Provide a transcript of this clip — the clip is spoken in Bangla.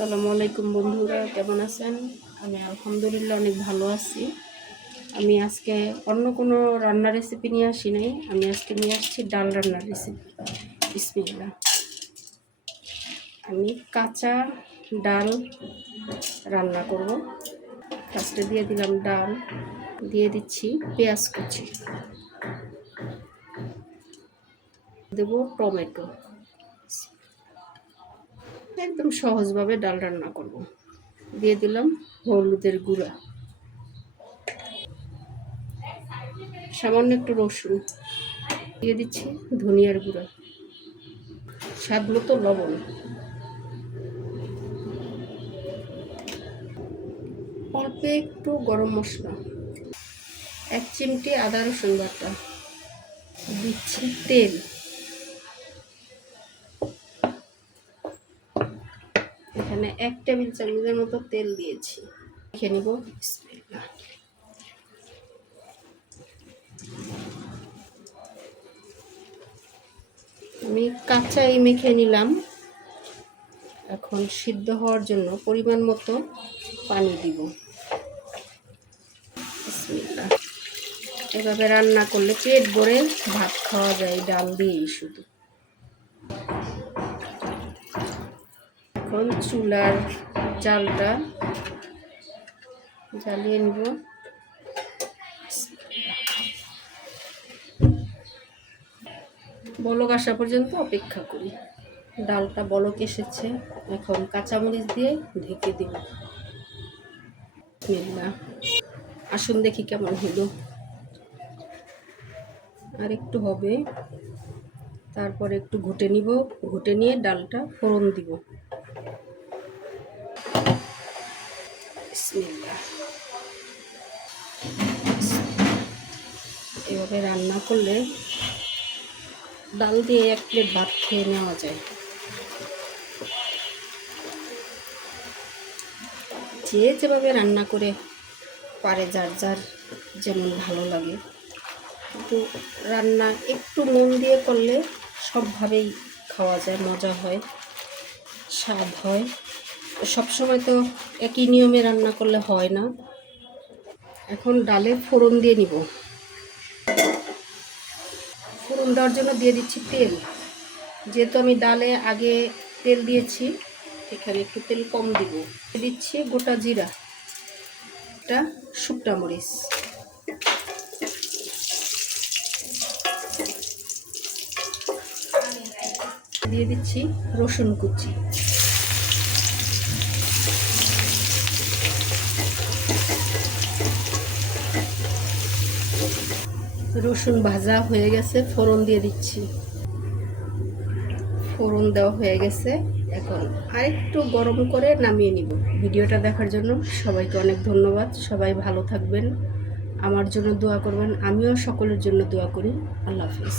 আসসালামু আলাইকুম বন্ধুরা, কেমন আছেন? আমি আলহামদুলিল্লাহ অনেক ভালো আছি। আমি আজকে অন্য কোনো রান্নার রেসিপি নিয়ে আসি নাই। আমি আজকে নিয়ে আসছি ডাল রান্নার রেসিপি। বিসমিল্লাহ। আমি কাঁচা ডাল রান্না করব। ফার্স্টে দিয়ে দিলাম ডাল, দিয়ে দিচ্ছি পেঁয়াজ কুচি, দেব টমেটো। একদম সহজভাবে ডাল রান্না করব। দিয়ে দিলাম হলুদের গুঁড়া, সামান্য একটু রসুন, দিয়ে দিচ্ছি ধনিয়ার গুঁড়া, স্বাদ মতো লবণ, অল্প একটু গরম মশলা, 1 চিমটি আদা রসুন বাটা, দিচ্ছি তেল, এখানে 1 টেবিল চামচের মতো তেল দিয়েছি। মেখে নিব। বিসমিল্লাহ। আমি কাঁচাই মেখে নিলাম। এখন সিদ্ধ হওয়ার জন্য পরিমাণ মতো পানি দিব। বিসমিল্লাহ। এভাবে রান্না করলে পেট ভরে ভাত খাওয়া যায় ডাল দিয়েই শুধু। এখন চুলার জালটা জ্বালিয়ে নিব। বলক আসা পর্যন্ত অপেক্ষা করি। ডালটা বলক এসেছে, এখন কাঁচামরিচ দিয়ে ঢেকে দিব। বিসমিল্লাহ। আসুন দেখি কেমন হলো। আর একটু হবে, তারপরে একটু ঘুটে নিব। ঘুটে নিয়ে ডালটা ফোড়ন দিব। বিসমিল্লাহ। এভাবে রান্না করলে ডাল দিয়ে 1 প্লেট ভাত খেয়ে নেওয়া যায়। যে যেভাবে রান্না করে পারে, যার যার যেমন ভালো লাগে, কিন্তু রান্না একটু মন দিয়ে করলে সবভাবেই খাওয়া যায়, মজা হয়, স্বাদ হয়। সবসময় তো একই নিয়মে রান্না করলে হয় না। এখন ডালে ফোড়ন দিয়ে নিব। ফোড়ন দেওয়ার জন্য দিয়ে দিচ্ছি তেল। যেহেতু আমি ডালে আগে তেল দিয়েছি, এখানে একটু তেল কম দিব। দিচ্ছি গোটা জিরা, একটা শুকনা মরিচ, দিয়ে দিচ্ছি রসুন কুচি, রসুন ভাজা হয়ে গেছে, ফোড়ন দিয়ে দিচ্ছি। ফোড়ন দেওয়া হয়ে গেছে, এখন আরেকটু গরম করে নামিয়ে নিব। ভিডিওটা দেখার জন্য সবাইকে অনেক ধন্যবাদ। সবাই ভালো থাকবেন, আমার জন্য দোয়া করবেন, আমিও সকলের জন্য দোয়া করি। আল্লাহ হাফেজ।